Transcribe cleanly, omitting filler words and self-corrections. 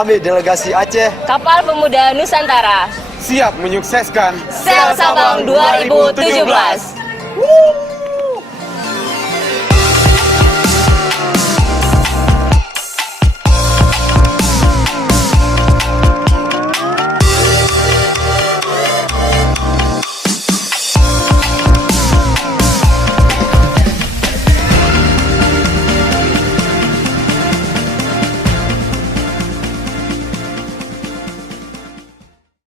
Kami delegasi Aceh Kapal Pemuda Nusantara siap menyukseskan Sel Sabang 2017.